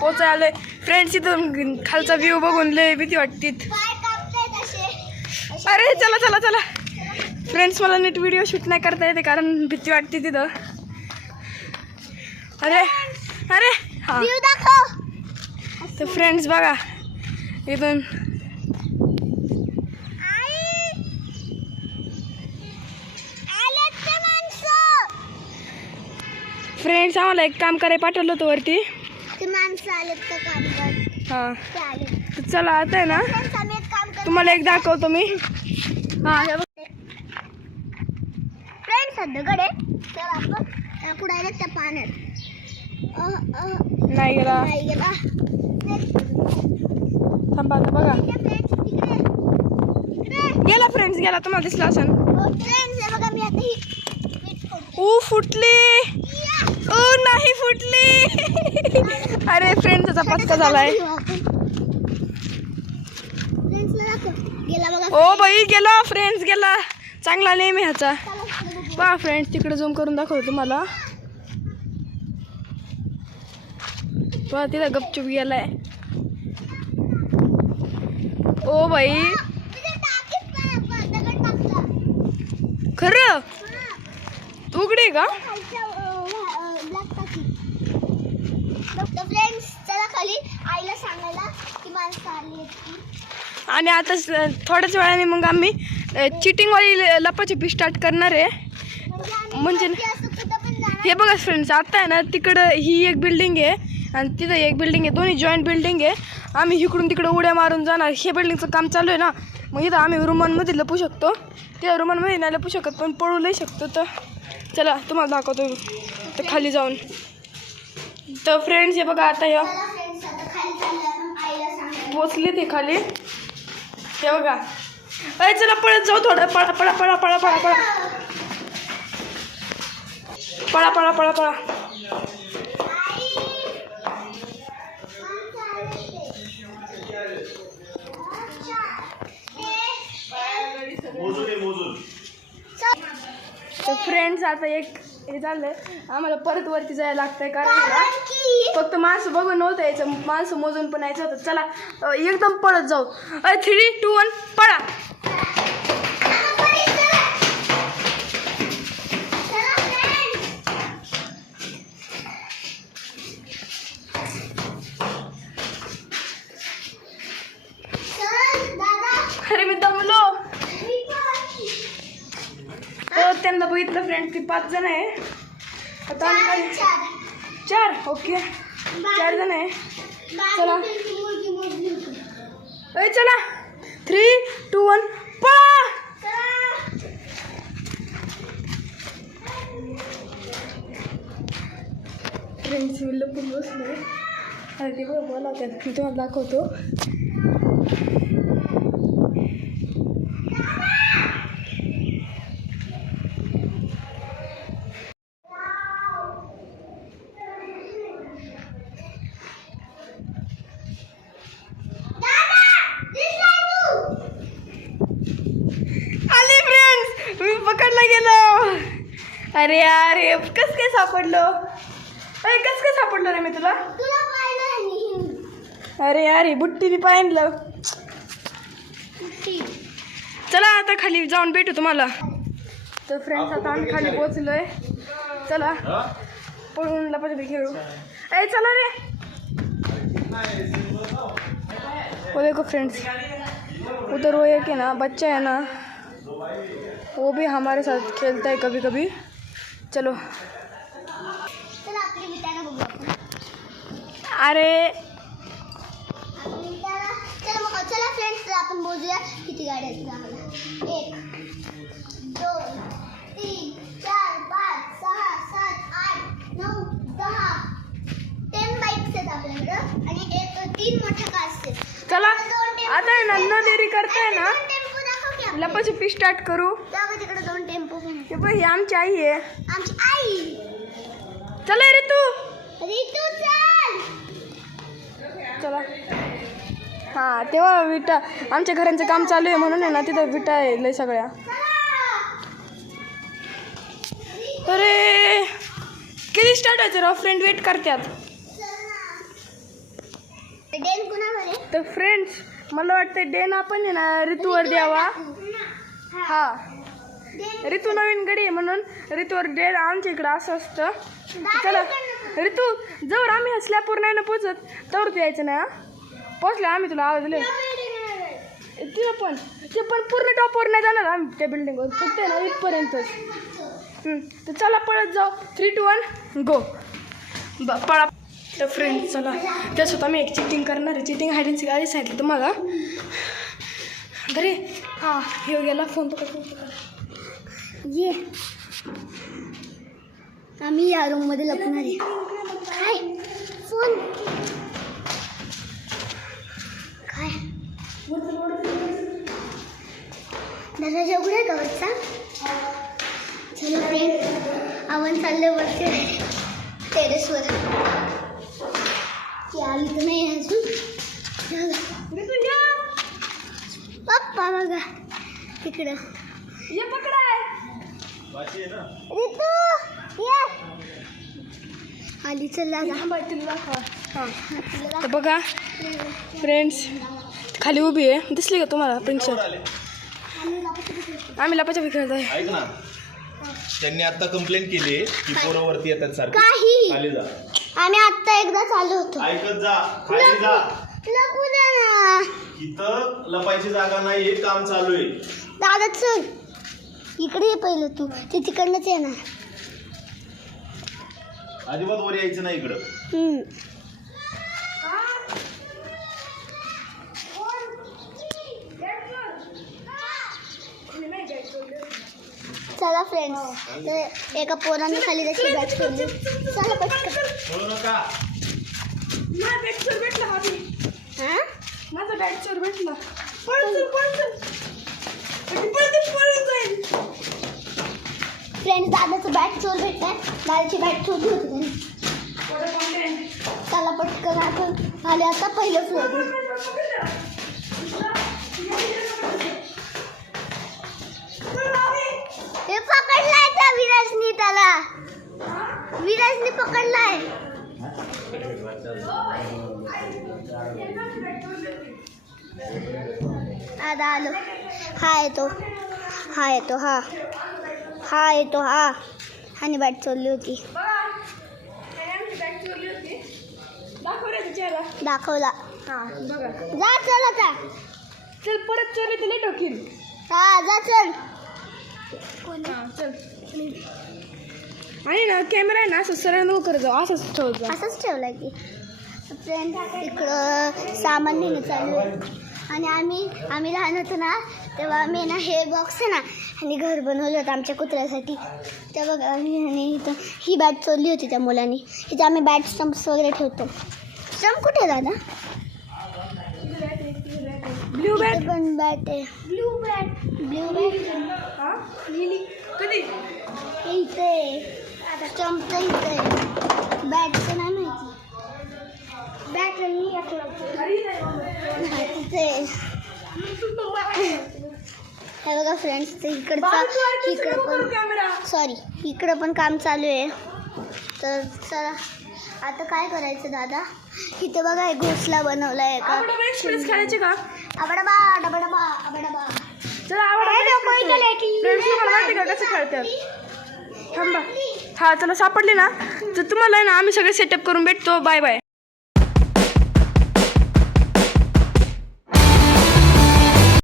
पोचायलोय friends. इथून खालचा view बघून लय भीती वाटते. अरे चला चला चला फ्रेंड्स, मला नीट व्हिडिओ शूट नाही करता येते कारण भीती वाटते तिथं. अरे अरे हा तर फ्रेंड्स बघा इथून फ्रेंड्स आम्हाला एक काम करायला पाठवलं होतं वरती. हां तर चला आता आहे ना तुम्हाला एक दाखवतो मी. हां फ्रेंड्स सध्याकडे तर आपण पुढे त्या पाण्यात नाही गेला. थांबा आता बघा गेला फ्रेंड्स गेला. तुम्हाला दिसला असेल. फुटली. नाही फुटली. अरे फ्रेंड्स त्याचा पचका झालाय. ओ बाई गेला फ्रेंड्स गेला. चांगला नेहमी ह्याचा. पहा फ्रेंड्स तिकडे झूम करून दाखवतो तुम्हाला. पहा तिथं गपचूप गेलाय. ओ बाई खरं उघडे का. आईला सांगायला की माणसं आली. आणि आता थोड्याच वेळाने मग आम्ही चिटिंगवाली लपाछपी स्टार्ट करणार आहे. म्हणजे हे बघा फ्रेंड्स आता आहे ना तिकडं ही एक बिल्डिंग आहे आणि तिथं एक बिल्डिंग आहे. दोन्ही जॉईंट बिल्डिंग आहे. आम्ही इकडून तिकडं उड्या मारून जाणार. हे बिल्डिंगचं काम चालू आहे ना मग इथं आम्ही रुमांमध्ये लपू शकतो. त्या रुमांमध्ये नाही लपू शकत पण पळू नाही शकतो. तर चला तुम्हाला दाखवतो तर खाली जाऊन. तर फ्रेंड्स हे बघा आता हे पोचले ते खाली. हे बघा अरे चला पळत जाऊ थोडं. पळा पळा पळा पळा पळा पळा पळा पळा पळा पळा. तर फ्रेंड्स आता एक हे झालंय आम्हाला परत वरती जायला लागतंय कारण फक्त माणसं बघून नव्हतं यायचं. माणसं मोजून पण यायचं होतं. चला एकदम पळत जाऊ. 3, 2, 1 पळा. अरे मी दमलो. त्यांना बघितलं फ्रेंड्स ती 5 जण आहे. आता आम्ही 4 ओके 4 जण आहे. चला चला 3, 2, 1 पळा. फ्रेंड्स मी लपून बसलोय. अरे ते बघा बोलावतात मी तुम्हाला दाखवतो. पकडला गेलो. अरे यार हे कस काय सापडलो. अरे कस काय सापडलो रे मी तुला. अरे यार ही बुट्टीने पाहिलं. चला आता खाली जाऊन भेटू तुम्हाला. तर फ्रेंड्स आता आम्ही खाली पोहोचलोय. चला पळून लपाछपी खेळू. अरे चला रे. वो देखो फ्रेंड्स उधर वो एक है ना बच्चा है ना वो भी हमारे साथ खेलता है कभी कभी. चलो अरे चला फ्रेंड्स आपण मोजूया किती गाड्या आहेत. 1, 2, 3, 4, 5, 6, 7, 8, 9, 10 10 बाईक्स आहेत आपल्याकडं आणि 3 मोठ्या कार्स आहेत. चला आता आहे ना न देरी करताय ना लपाछपी स्टार्ट करू. तिकडे 2 टेम्पो पण हे बघ ही आमची आई आहे. आमची आई. चला ऋतू चल. चला. हां तेव्हा विटा आमच्या घरांचं काम चालू आहे म्हणून आहे ना तिथं विटा आहे लय सगळ्या. अरे किती स्टार्ट व्हायचं राव, फ्रेंड वेट करतात. डेन कुणावर आहे? तर फ्रेंड्स मला वाटतं डेन आपण आहे ना ऋतूवर द्यावा. हा ऋतू नवीन गडी आहे म्हणून ऋतूवर डेन आमच्या इकडं असं असतं. चला ऋतू, जवळ आम्ही स्लॅपवर नाही ना पोचत तवर तू यायचं ना. पोचले आम्ही तुला आवाज दिले ते पण पूर्ण टॉपवर नाही जाणार आम्ही त्या बिल्डिंगवर, फक्त ना इथपर्यंतच. तर चला पळत जाऊ. 3, 2, 1 गो. पळा. तर फ्रेंड्स चला त्यासोबत आम्ही एक चिटिंग करणार आहे. चिटिंग हायडन्सी आधी सांगितलं तुम्हाला. अरे हां हे गेला फोन पकड. ये आम्ही या रूम मध्ये लपणार आहे. काय फोन काय दरवाजा उघडा का वरचा? चलो फ्रेंड आपण चाललो वरती टेरेसवर. ती आली तर नाही अजून. पप्पा बघा तिकडं. ये पकडाय ऋतू ये आली. चल तर बघा फ्रेंड्स खाली उभी आहे, दिसली का तुम्हाला प्रिन्सर? आम्ही लपाच्या विकत आहे. ऐक ना, त्यांनी आता कंप्लेंट केली की पोरं वरती येतात सारखं. काही खाली जा. आम्ही आत्ता एकदा चालू होतो. ऐकत जा, खाली जा. लपू दे ना. इथं लपायची जागा नाही, हे काम चालू आहे. दादा चल इकडे ये पहिलं, तू ते तिकडनंच येणार. अजिबात वर यायचं नाही इकडं. चला फ्रेंड्स, तर एका पोराने खाली तशी बॅग सोडली. चला पटकन. बोलू नका. माझा बॅग चोर भेटला. हां माझा बॅग चोर भेटला. फ्रेंड्स दादाचं बॅग चोर भेटलाय. दादाची बॅग चोरली होती त्यांनी. चला पटकन आपण आले आता पहिलं फ्लोअर. हे पकडलाय त्या विराजनी, त्याला विराजनी पकडलाय. दादा आलो. हा येतो हा आणि बॅट चोरली होती. दाखवला. बघा जा चल आता. चल परत चोरी तुला टोकील. हा जा चल. चल आणि ना कॅमेरा आहे ना असं सरळ नको करत जाऊ, असंच ठेवतो. असंच ठेवलाय की. फ्रेंड इकडं सामान नेणं चालू आहे. आणि आम्ही लहान होतो ना तेव्हा आम्ही ना हे बॉक्स आहे ना आणि घर बनवलं होतं आमच्या कुत्र्यासाठी. त्या बघा आणि इथं ही बॅट चोरली होती त्या मुलांनी. इथे आम्ही बॅट स्टम्प्स वगैरे ठेवतो. स्टम्प कुठे दादा? Blue bat. पण बॅट आहे. ब्ल्यू बॅट लिहिली कधी? इथे स्टम्प तर इथे. बॅटचं नाही माहिती. बॅट तिथे. हे बघा फ्रेंड्स, ते इकडं पण काम चालू आहे. तर चला आता काय करायचं दादा? इथे बघा एक घोसला बनवला आहे का. एक्सप्रेस खायचे का? अबडबा डबडबा अबडबा. चला माहिती का कसं खेळतात? थांबा. हा चला सापडली ना तर तुम्हाला आहे ना आम्ही सगळे सेटअप करून भेटतो. Bye bye.